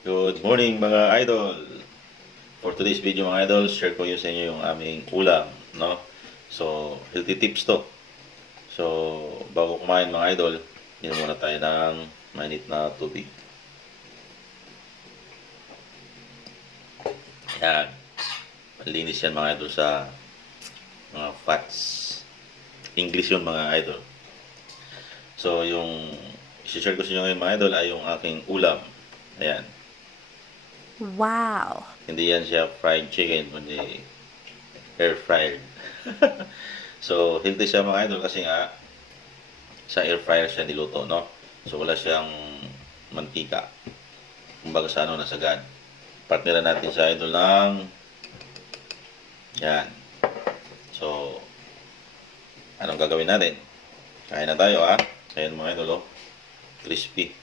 Good morning mga idol. For today's video mga idol, share ko yun sa inyo yung aming ulam, no? So, healthy tips to. So, bago kumain mga idol, inom muna tayo ng mainit na tubig. Yan. Malinis yan mga idol sa mga fats. English yun mga idol. So, yung i-share ko sa inyo ngayon mga idol ay yung aking ulam. Ayan. Wow! Hindi yan siya fried chicken, kundi air fried. So, healthy siya mga idol kasi nga sa air fryer siya niluto, no? So, wala siyang mantika. Kumbaga sa ano, nasagad. Partneran natin sa idol ng yan. So, anong gagawin natin? Kain na tayo, ha? Ayan mga idol, oh. Crispy.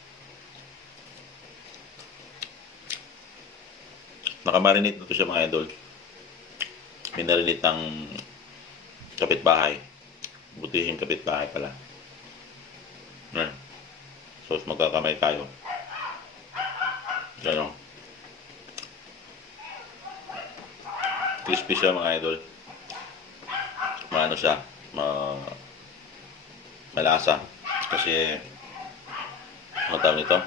Nakamarinate na to siya mga idol. Minarinate ng kapitbahay. Butihin kapitbahay pala. Ayan. So, magkakamay tayo. Yan o. Crispy siya mga idol. Maano siya. Malasa. Kasi, ano tawag nito?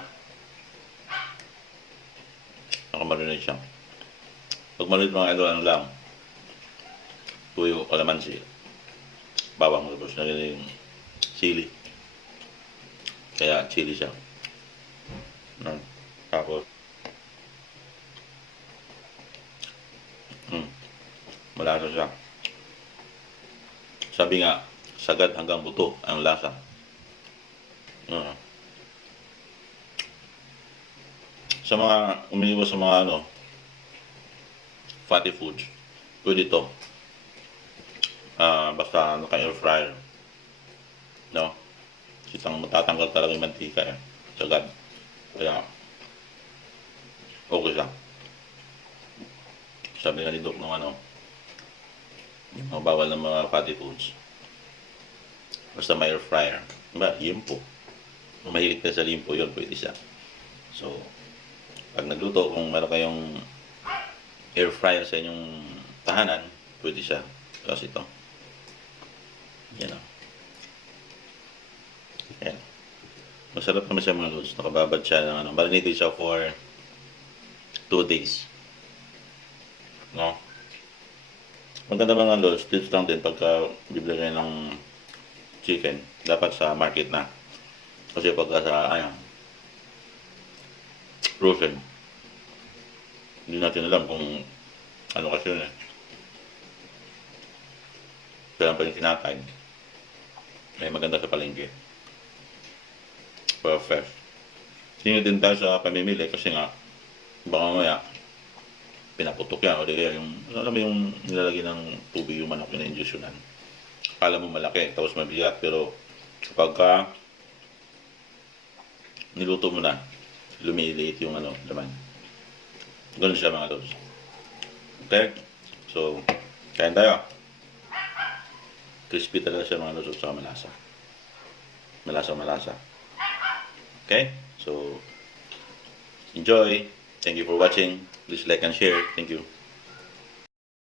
Nakamarinate siya. Pag marinate mga idol, ano lang? Tuyo, kalamansi. Bawang, tapos na rin yung chili. Kaya chili siya. Tapos, malasa siya. Sabi nga, sagad hanggang buto ang lasa. Sa mga umiiwas sa mga ano, fatty foods, pwede ito. Basta naka-air fryer. No? Sitang matatanggal talaga yung mantika eh. Sagad. Kaya, okay siya. Sabi nga ni Doc ng ano, yung mga bawal ng mga fatty foods. Basta may air fryer. Diba? Limpo. Kung mahilig ka sa limpo, yun pwede siya. So, pag nagluto, kung meron kayong air fryer sa inyong tahanan, pwede siya. Kasi ito. Yan o. Yan. Masarap naman siya mga lods. Nakababad siya ng ano. Marinated siya for 2 days. No? Maganda mga lods. Tips lang din pagka bibili kayo ng chicken. Dapat sa market na. Kasi pagka sa frozen, hindi natin alam kung ano kasi yun eh. Kailan pa yung tinatay. May maganda sa palengke. Perfect. Tingin din tayo sa pamimili kasi nga baka mamaya pinaputok yan o di kaya yung alam mo yung nilalagay ng tubig yung manok yung na-injectionan. Akala mo malaki tapos mabigat pero kapag niluto mo na lumiliit yung ano laman. Ganun siya mga lods. Okay? So, kain tayo. Crispy talaga siya mga lods sa malasa. Malasa. Okay? So, enjoy. Thank you for watching. Please like and share. Thank you.